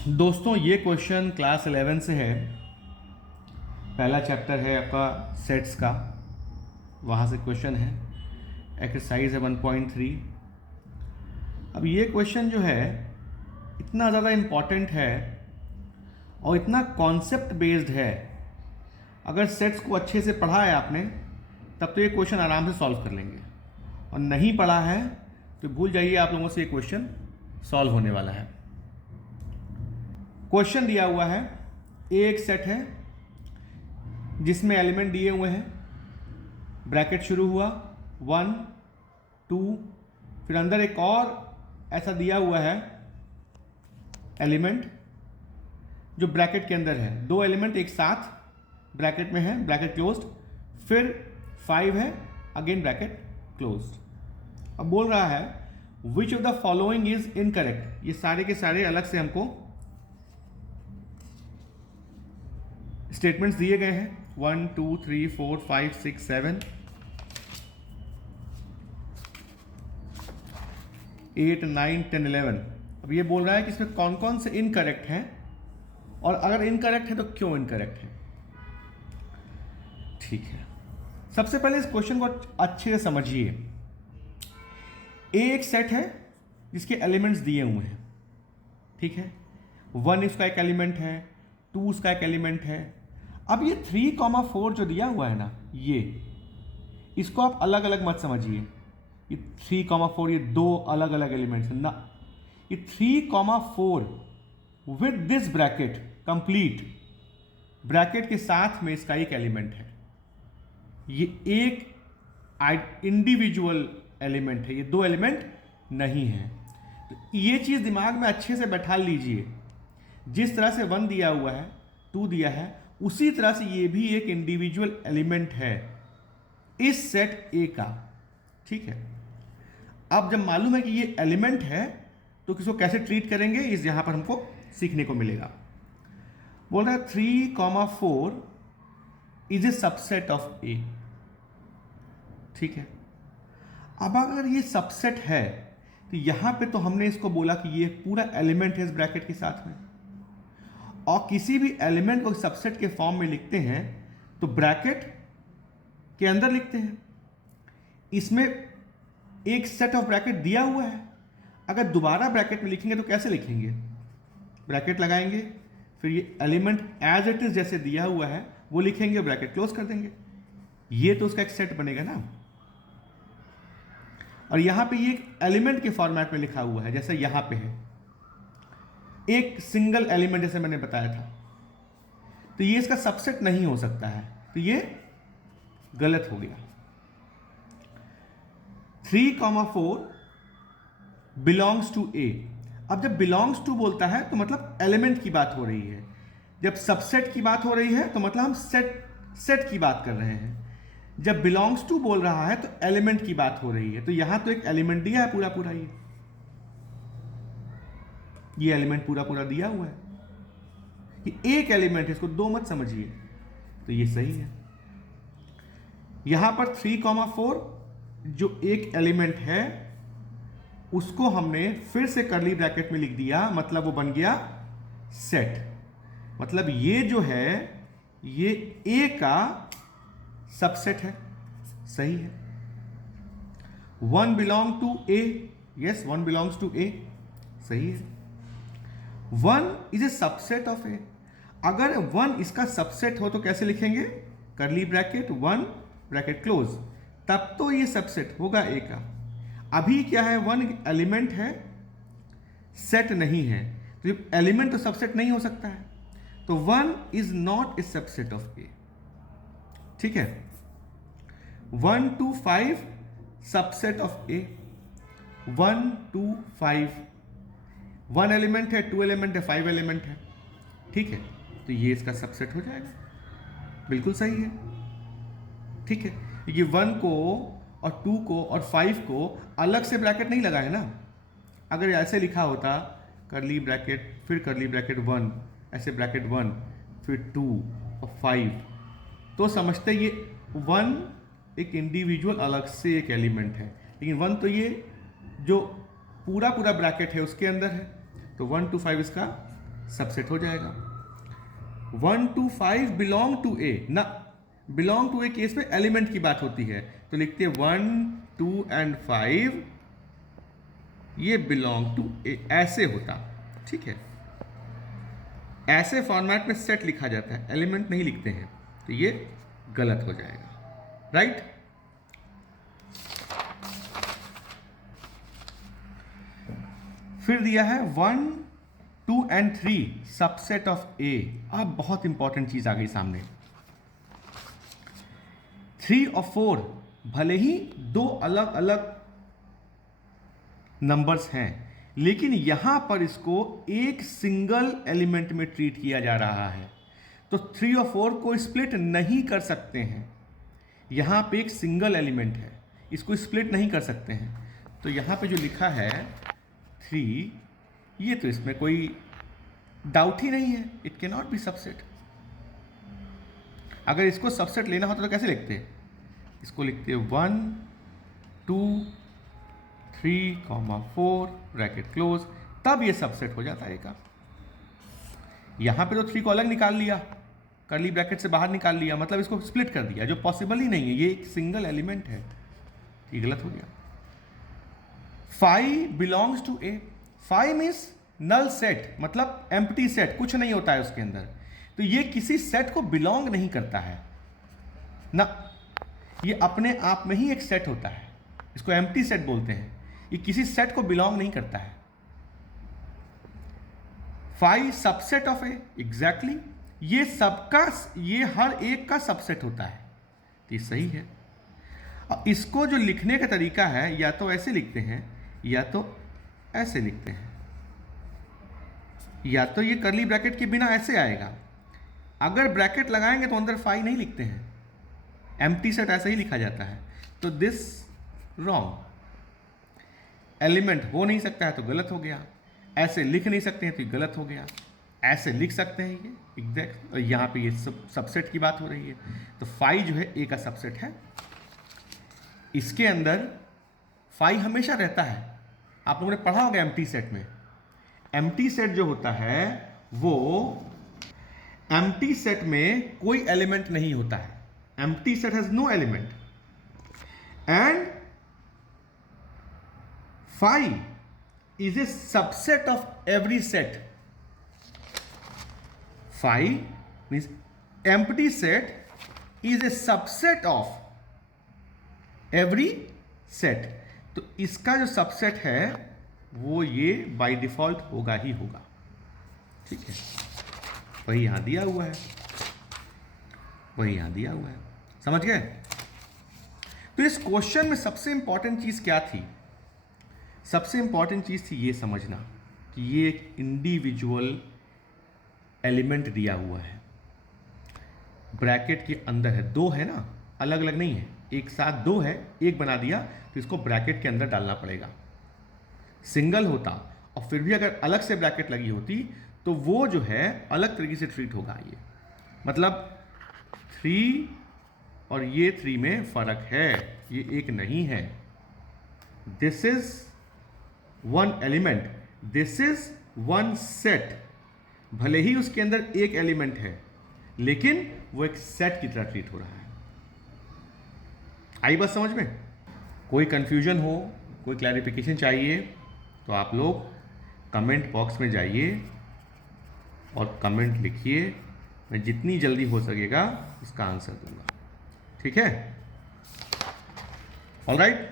दोस्तों ये question class 11 से है। पहला चैप्टर है आपका सेट्स का, वहाँ से क्वेश्चन है। एक्सरसाइज है 1.3। अब ये क्वेश्चन जो है इतना ज़्यादा इम्पॉर्टेंट है और इतना कॉन्सेप्ट बेस्ड है। अगर सेट्स को अच्छे से पढ़ा है आपने तब तो ये क्वेश्चन आराम से सॉल्व कर लेंगे, और नहीं पढ़ा है तो भूल जाइए आप लोगों से ये क्वेश्चन सॉल्व होने वाला है। क्वेश्चन दिया हुआ है, ए एक सेट है जिसमें एलिमेंट दिए हुए हैं, ब्रैकेट शुरू हुआ 1 2, फिर अंदर एक और ऐसा दिया हुआ है एलिमेंट जो ब्रैकेट के अंदर है। दो एलिमेंट एक साथ ब्रैकेट में है, ब्रैकेट क्लोज्ड, फिर 5 है, अगेन ब्रैकेट क्लोज्ड। अब बोल रहा है which of the following is incorrect. ये सारे के सारे अलग से हमको स्टेटमेंट्स दिए गए हैं 1 2 3 4 5 6 7 8 9 10 11। अब ये बोल रहा है कि इसमें कौन कौन से इनकरेक्ट हैं, और अगर इनकरेक्ट है तो क्यों इनकरेक्ट है। ठीक है, सबसे पहले इस क्वेश्चन को अच्छे से समझिए। ए एक सेट है जिसके एलिमेंट्स दिए हुए हैं, ठीक है। 1 इसका एक एलिमेंट है, 2 उसका एक एलिमेंट है। अब ये 3, 4 जो दिया हुआ है ना, ये इसको आप अलग अलग मत समझिए। ये 3, 4 ये दो अलग अलग एलिमेंट्स हैं ना। ये 3, 4 with this bracket complete, bracket के साथ में इसका एक एलिमेंट है। ये एक इंडिविजुअल एलिमेंट है, ये दो एलिमेंट नहीं है। तो ये चीज दिमाग में अच्छे से बैठा लीजिए। जिस तरह से 1 दिया हुआ है, 2 दिया है, उसी तरह से ये भी एक इंडिविजुअल एलिमेंट है इस सेट ए का, ठीक है। अब जब मालूम है कि ये एलिमेंट है तो किसको कैसे ट्रीट करेंगे, इस यहां पर हमको सीखने को मिलेगा। बोल रहा है 3, 4 is a subset of A, ठीक है। अब अगर ये सबसेट है तो यहां पे तो हमने इसको बोला कि ये पूरा एलिमेंट है इस ब्रैकेट के साथ में, और किसी भी एलिमेंट को सबसेट के फॉर्म में लिखते हैं तो ब्रैकेट के अंदर लिखते हैं। इसमें एक सेट ऑफ ब्रैकेट दिया हुआ है, अगर दोबारा ब्रैकेट में लिखेंगे तो कैसे लिखेंगे, ब्रैकेट लगाएंगे, फिर ये एलिमेंट एज इट इज जैसे दिया हुआ है वो लिखेंगे, ब्रैकेट क्लोज कर देंगे। ये तो उसका एक सेट बनेगा ना। और यहां पे ये एक एलिमेंट के फॉर्मेट में लिखा हुआ है, जैसे यहां पे है एक सिंगल एलिमेंट, जैसे मैंने बताया था। तो ये इसका सबसेट नहीं हो सकता है, तो ये गलत हो गया। 3, 4 बिलोंग्स टू ए। अब जब बिलोंग्स टू बोलता है तो मतलब एलिमेंट की बात हो रही है। जब सबसेट की बात हो रही है तो मतलब हम सेट की बात कर रहे हैं। जब बिलोंग्स टू बोल रहा है तो एलिमेंट की बात हो रही है। तो यहां तो एक एलिमेंट दिया है पूरा पूरा, ये एलिमेंट पूरा पूरा दिया हुआ है। ये एक एलिमेंट है, इसको दो मत समझिए, तो ये सही है। यहां पर 3, 4 जो एक एलिमेंट है उसको हमने फिर से कर्ली ब्रैकेट में लिख दिया, मतलब वो बन गया सेट। मतलब ये जो है ये ए का सबसेट है, सही है। 1 belong to A, yes 1 belongs to A, सही है। 1 is a subset of A. अगर 1 इसका सबसेट हो तो कैसे लिखेंगे, कर्ली ब्रैकेट 1 ब्रैकेट क्लोज, तब तो ये सबसेट होगा ए का। अभी क्या है, 1 एलिमेंट है, सेट नहीं है, तो एलिमेंट तो सबसेट नहीं हो सकता है, तो 1 is not a subset of A, ठीक है। 1 2 5 सबसेट ऑफ ए, 1 2 5 1 एलिमेंट है, 2 एलिमेंट है, 5 एलिमेंट है, ठीक है। तो ये इसका सबसेट हो जाएगा, बिल्कुल सही है, ठीक है। ये 1 को और 2 को और 5 को अलग से ब्रैकेट नहीं लगा है ना। अगर ऐसे लिखा होता कर्ली ब्रैकेट फिर कर्ली ब्रैकेट 1, ऐसे ब्रैकेट 1 फिर 2 और 5, तो समझते ये 1 एक इंडिविजुअल अलग से एक एलिमेंट है। लेकिन 1 तो ये जो पूरा पूरा ब्रैकेट है उसके अंदर है, तो 1 to 5 इसका सबसेट हो जाएगा। 1 to 5 बिलोंग टू ए ना, बिलोंग टू ए केस में एलिमेंट की बात होती है, तो लिखते हैं 1, 2 एंड 5 ये बिलोंग टू ए, ऐसे होता। ठीक है, ऐसे फॉर्मेट में सेट लिखा जाता है, एलिमेंट नहीं लिखते हैं, तो ये गलत हो जाएगा। राइट? फिर दिया है 1, 2 एंड 3 सबसेट ऑफ ए। अब बहुत इंपॉर्टेंट चीज आ गई सामने। 3 और 4 भले ही दो अलग अलग नंबर्स हैं, लेकिन यहां पर इसको एक सिंगल एलिमेंट में ट्रीट किया जा रहा है, तो 3 और 4 को स्प्लिट नहीं कर सकते हैं। यहां पे एक सिंगल एलिमेंट है, इसको स्प्लिट नहीं कर सकते हैं, तो यहां पे जो लिखा है 3, ये तो इसमें कोई डाउट ही नहीं है, it can not be subset. अगर इसको सबसेट लेना होता तो कैसे लिखते हैं? इसको लिखते हैं 1, 2, 3, 4 ब्रैकेट क्लोज, तब ये सबसेट हो जाता है का। यहां पे तो 3 को अलग निकाल लिया, कर्ली ब्रैकेट से बाहर निकाल लिया, मतलब इसको स्प्लिट कर दिया, जो पॉसिबल ही नहीं है, ये एक सिंगल एलिमेंट है, ये गलत हो गया। 5 belongs to A, 5 means null set, मतलब एम्प्टी सेट, कुछ नहीं होता है उसके अंदर, तो ये किसी सेट को बिलोंग नहीं करता है ना, ये अपने आप में ही एक सेट होता है, इसको एम्प्टी सेट बोलते हैं, ये किसी सेट को बिलोंग नहीं करता है। 5 सबसेट ऑफ ए, एग्जैक्टली, ये सबका, ये हर एक का सबसेट होता है, तो ये सही है। और इसको जो लिखने का तरीका है, या तो ऐसे लिखते हैं या तो ऐसे लिखते हैं, या तो ये कर्ली ब्रैकेट के बिना ऐसे आएगा, अगर ब्रैकेट लगाएंगे तो अंदर 5 नहीं लिखते हैं, एम्प्टी सेट ऐसे ही लिखा जाता है, तो दिस रॉन्ग। एलिमेंट हो नहीं सकता है तो गलत हो गया, ऐसे लिख नहीं सकते हैं तो गलत हो गया, ऐसे लिख सकते हैं ये एग्जैक्ट, और यहाँ पे ये सबसेट की बात हो रही है, तो 5 जो है ए का सबसेट है। इसके अंदर 5 हमेशा रहता है, आप लोगों ने पढ़ा होगा एम्प्टी सेट में। एम्प्टी सेट जो होता है वो, एम्प्टी सेट में कोई एलिमेंट नहीं होता है, empty set has no element, and 5 is a subset of every set. 5 means empty set is a subset of every set. तो इसका जो सबसेट है वो ये बाय डिफॉल्ट होगा ही होगा। ठीक है, वही यहां दिया हुआ है, वही यहां दिया हुआ है, समझ गए? तो इस क्वेश्चन में सबसे इंपॉर्टेंट चीज क्या थी? सबसे इंपॉर्टेंट चीज़ थी ये समझना कि ये एक इंडिविजुअल एलिमेंट दिया हुआ है, ब्रैकेट के अंदर है, 2 है ना, अलग अलग नहीं है, एक साथ 2 है, एक बना दिया तो इसको ब्रैकेट के अंदर डालना पड़ेगा। सिंगल होता और फिर भी अगर अलग से ब्रैकेट लगी होती तो वो जो है अलग तरीके से ट्रीट होगा। ये मतलब 3 और ये 3 में फर्क है, ये एक नहीं है। This is 1 element, this is 1 set. भले ही उसके अंदर एक एलिमेंट है लेकिन वो एक सेट की तरह ट्रीट हो रहा है। आई बात समझ में? कोई कंफ्यूजन हो, कोई क्लैरिफिकेशन चाहिए तो आप लोग कमेंट बॉक्स में जाइए और कमेंट लिखिए, मैं जितनी जल्दी हो सकेगा उसका आंसर दूंगा। ठीक है? ऑलराइट।